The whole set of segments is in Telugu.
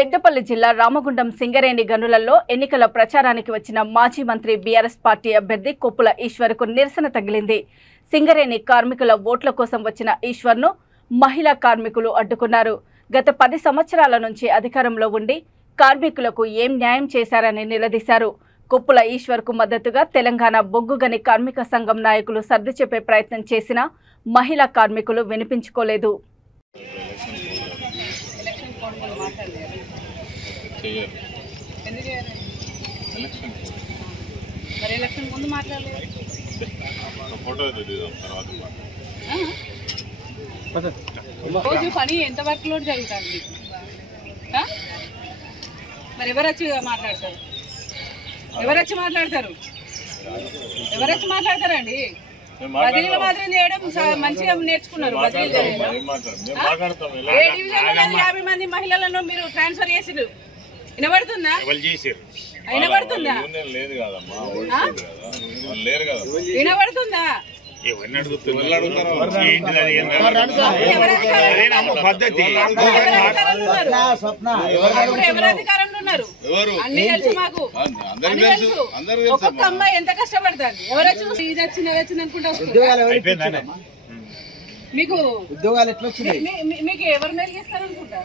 పెద్దపల్లి జిల్లా రామగుండం సింగరేణి గనులలో ఎన్నికల ప్రచారానికి వచ్చిన మాజీ మంత్రి బీఆర్ఎస్ పార్టీ అభ్యర్థి కొప్పుల ఈశ్వర్కు నిరసన తగిలింది. సింగరేణి కార్మికుల ఓట్ల కోసం వచ్చిన ఈశ్వర్ను మహిళా కార్మికులు అడ్డుకున్నారు. గత 10 సంవత్సరాల నుంచి అధికారంలో ఉండి కార్మికులకు ఏం న్యాయం చేశారని నిలదీశారు. కొప్పుల ఈశ్వర్కు మద్దతుగా తెలంగాణ బొగ్గుగని కార్మిక సంఘం నాయకులు సర్ది చెప్పే ప్రయత్నం చేసినా మహిళా కార్మికులు వినిపించుకోలేదు. రోజు పని ఎంత వర్క్ లోడ్ జరుగుతుంది? మరి ఎవరొచ్చి మాట్లాడతారు? ఎవరొచ్చి మాట్లాడతారండి? బదిలీలు మాత్రం చేయడం మంచిగా నేర్చుకున్నారు. బదిలీలు చేయడం 50 మంది మహిళలను మీరు ట్రాన్స్ఫర్ చేసిరు. వినబడుతుందా? వినబడుతుందా? వినబడుతుందా? ఎవరు అధికారంలో ఉన్నారు? అన్ని తెలుసు మాకు. ఒక్కొక్క అమ్మాయి ఎంత కష్టపడుతుంది. ఎవరొచ్చి ఇది వచ్చింది అది వచ్చింది అనుకుంటా. మీకు ఉద్యోగాలు ఎట్లా వచ్చినాయి? మీకు ఎవరు మేలు చేస్తారు అనుకుంటా?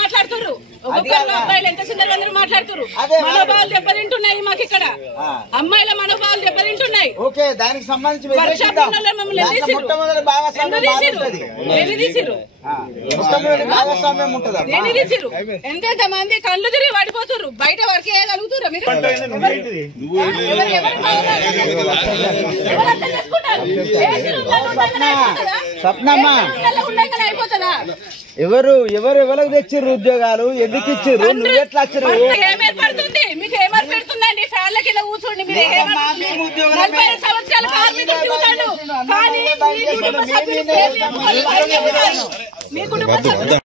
మాట్లాడుతున్నారు. ఒక్కొక్కరు అబ్బాయిలు ఎంత సుందరంగా మాట్లాడుతున్నారు. మనోభావాలు దెబ్బతింటున్నాయి. మాకు ఇక్కడ అమ్మాయిల మనోభావాలు దెబ్బతింటున్నాయి. ఎంతెంత మంది కళ్ళు తిరిగి పడిపోతున్నారు. బయట వర్క్ చేయగలుగుతారు మీరు? ఎవరికి తెచ్చిర్రు ఉద్యోగాలు? ఎందుకు ఇచ్చిర్రు? నువ్వు ఎట్లా వచ్చిర్రు? ఏమేర్పడుతుంది? మీకు ఏమేర్పెడుతుందండి? ఫ్యాన్ల కింద కూర్చోండి. మీరు 40 సంవత్సరాలు కార్మికులు తిరుగుతాడు. కానీ మీ కుటుంబ సభ్యులు